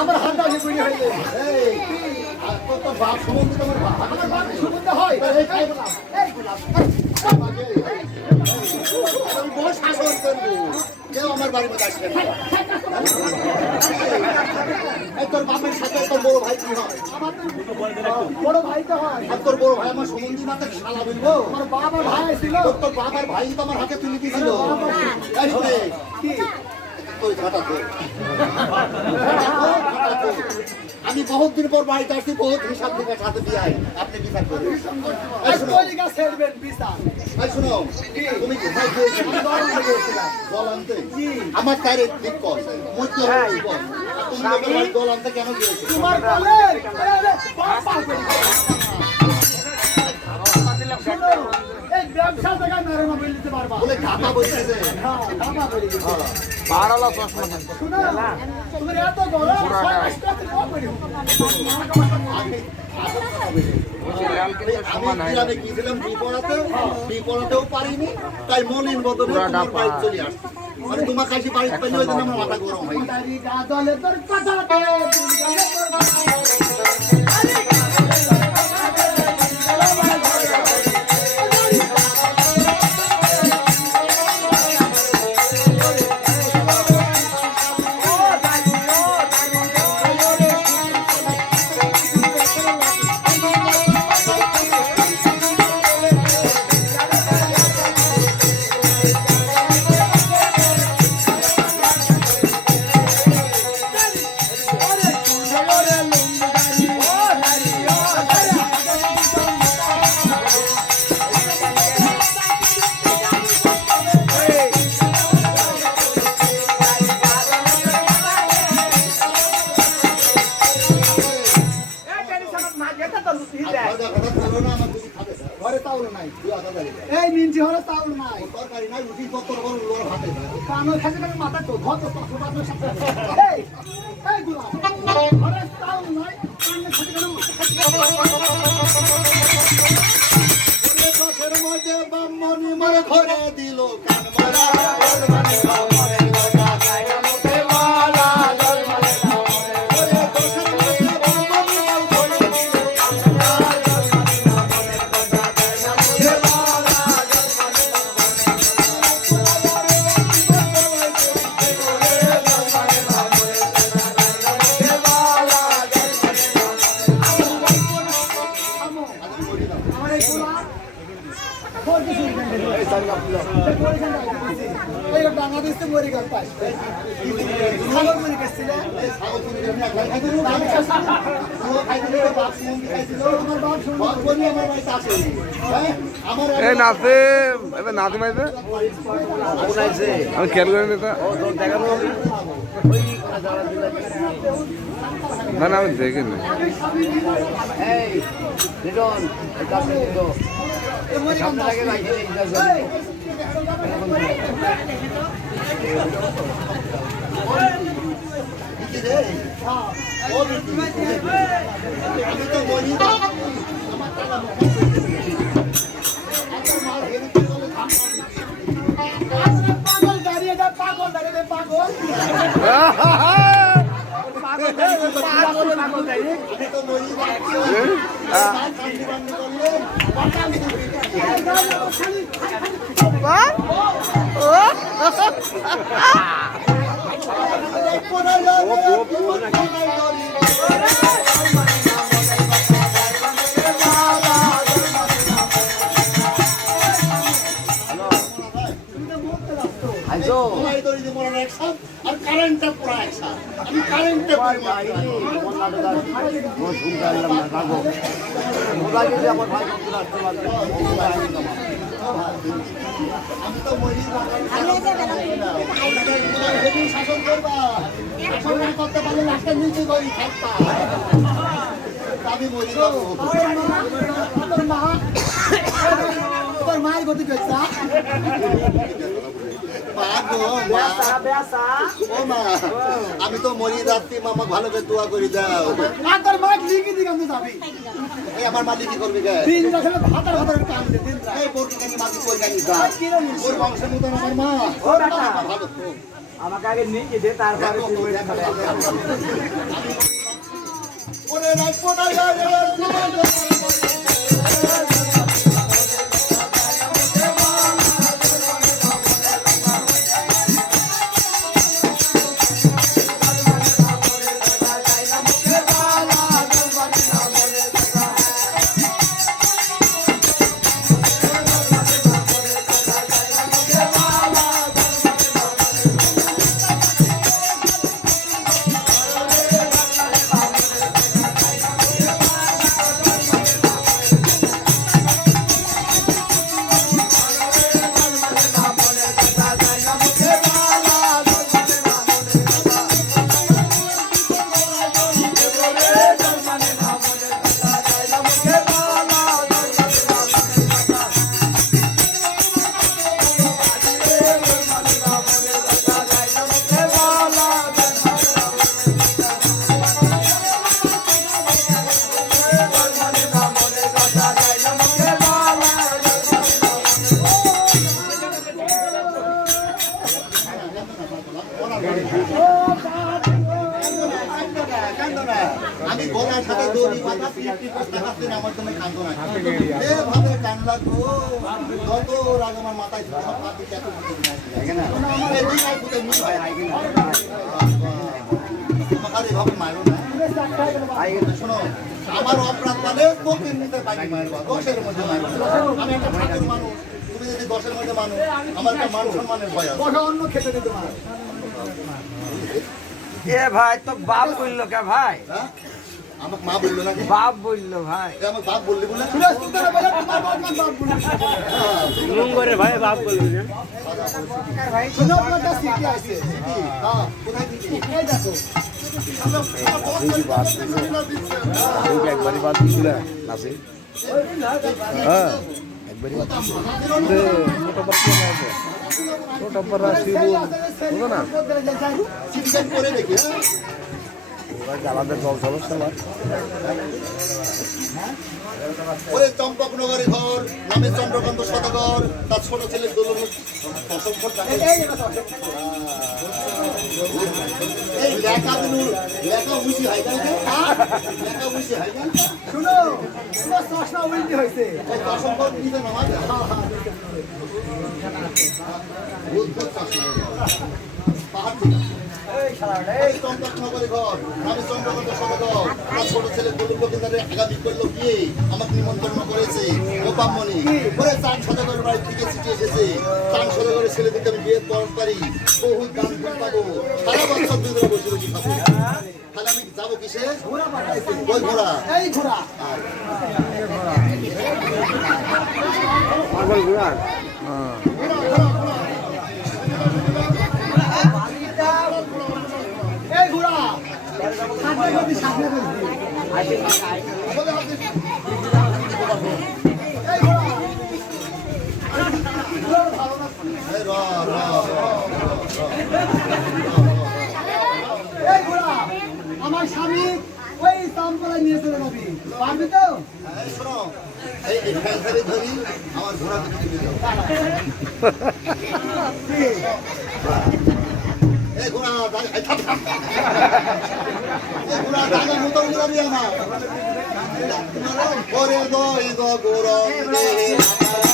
আমার হাত আগে বুঝে হইলে তোর বাপ সম্বন্ধে তোমার আমার বাপ সম্বন্ধে হয় বড় শাসন করবো কেউ আমার বাড়ির মধ্যে আসবে না। তোর বাপের সাথে তোর বড় ভাই কি হয়? বড় ভাই তো হয়। আর তোর বড় ভাই আমার সম্বন্ধী না তাকে শালা বলবো? আমার বাবার ভাই ছিল। তোর বাবার ভাই তো আমার হাতে তুলে দিয়েছিল। কি আমি বহুত দিন পর বাড়িতে আসছি, বহুত হিসাব থেকে সাথে দিয়ে আপনি বিচার করবেন। শোনো তুমি কোথায় গিয়েছিলে? জল আনতে? আমার তার ঠিক কল তুমি জল আনতে কেন গিয়েছিলে? ব্যবসা জায়গায় মেরো না বলতে পারবা বলে ঢাকা বলতেছে। বাড়ালা চশমা শুনো তুমি এত গরম আমি গিয়েছিলাম বিপড়াতেও পারিনি, তাই মনের বদলে চলে আসছি। মানে তোমার কাছে বাড়িতে পেলে ওই দিন আমার মাথা গরম হয়। ঘরে দিল নাচে নাচে মাইছে আমি খেয়াল করিনি তা না না আমি দেখিনি আর কারেন্টটা পুরো একসাথ আমি কারেন্টে আমি তো শাসন করবা শাসন না করতে পারলে লাস্টের নিচে করি থাকবা আমি মরি তোর মায়ের গতি করছা আমি তো মরি যাচ্ছি মামা ভালো করে দোয়া করি দাও তোর মা লিখি দিকে আমি যাবি এই আমার মা লিখি করবি গে দিন যখন ভাতার ভাতার কাম দে দিন এই বোরকানি মাটি কই জানি দা ওর বংশের মতন আমার মা ও বেটা ভালো আমাকে আগে নিয়ে দে তারপরে ওরে রাজপোটা আমি গলার সাথে দড়ি বাঁধা পিটি করতে করতে আমার জন্য কান্দো না এ ভাবে কান লাগবো যত রাগ আমার মাথায় সব পাতি এত বুঝে না এই দুই আই বুঝে নি ভাই আমাকে ভাবে মারো না আই শোনো আমার অপরাধ মানে তোকে নিতে পারি মারবা দোষের মধ্যে মারবা আমি একটা ঠাকুর মানুষ তুমি যদি দোষের মধ্যে মানো আমার একটা মান সম্মানের ভয় আছে ওটা অন্য খেতে দিতে পারো এ ভাই তো বাপ বললো কে ভাই আমাকে মা বললো না বাপ বললো ভাই আমার বাপ বললি বলে নুঙ্গরে ভাই বাপ বললো না একবারই বাদ দিছিল নাসি হ্যাঁ একবারই বাদ ছোট পর বুঝো না করে দেখি আমাদের জল সমস্যা না ওরে চম্পকনগরী ঘর নামে চন্দ্রকান্ত সদাগর তার ছোট ছেলে দোলন এই লেখা দিলু লেখা উইসি হয় না লেখা উইসি হয় না শুনো তোমার চশমা উল্টি হইছে এই অসম্ভব দিতে না আমাদের ভূত ভূত চশমা পাহাড় ঠিক এই চন্দ্রকান্তনগরী ঘর নামে চন্দ্রকান্ত সদাগর তার ছোট ছেলে দোলন গোবিন্দারে আগামী করলো কি আমাকে নিমন্ত্রণ করেছে ও বামনি ওরে চান সদাগরের বাড়ি থেকে চিঠি এসেছে চান সদাগরের ছেলে দিকে আমি বিয়ের তরকারি বহু দাম পাবো সারা বছর দুই ধরে বসে বসে খাবো তাহলে আমি যাবো কিসে ঘোড়া পাঠাইছে ওই ঘোড়া এই ঘোড়া পাগল ঘোড়া এই ঘোড়া সামনে যদি সামনে বলবি এই ঘোড়া আমার স্বামী ওই সামপালা নিয়ে চলে যাবি পারবি তো শোনো এই ফ্যান ধরি আমার ঘোড়াকে তুলে দাও এই ঘোড়া এই ঘোড়া দাদা মতো ঘোরাবি আমার ওরে দই গো গরম দেহে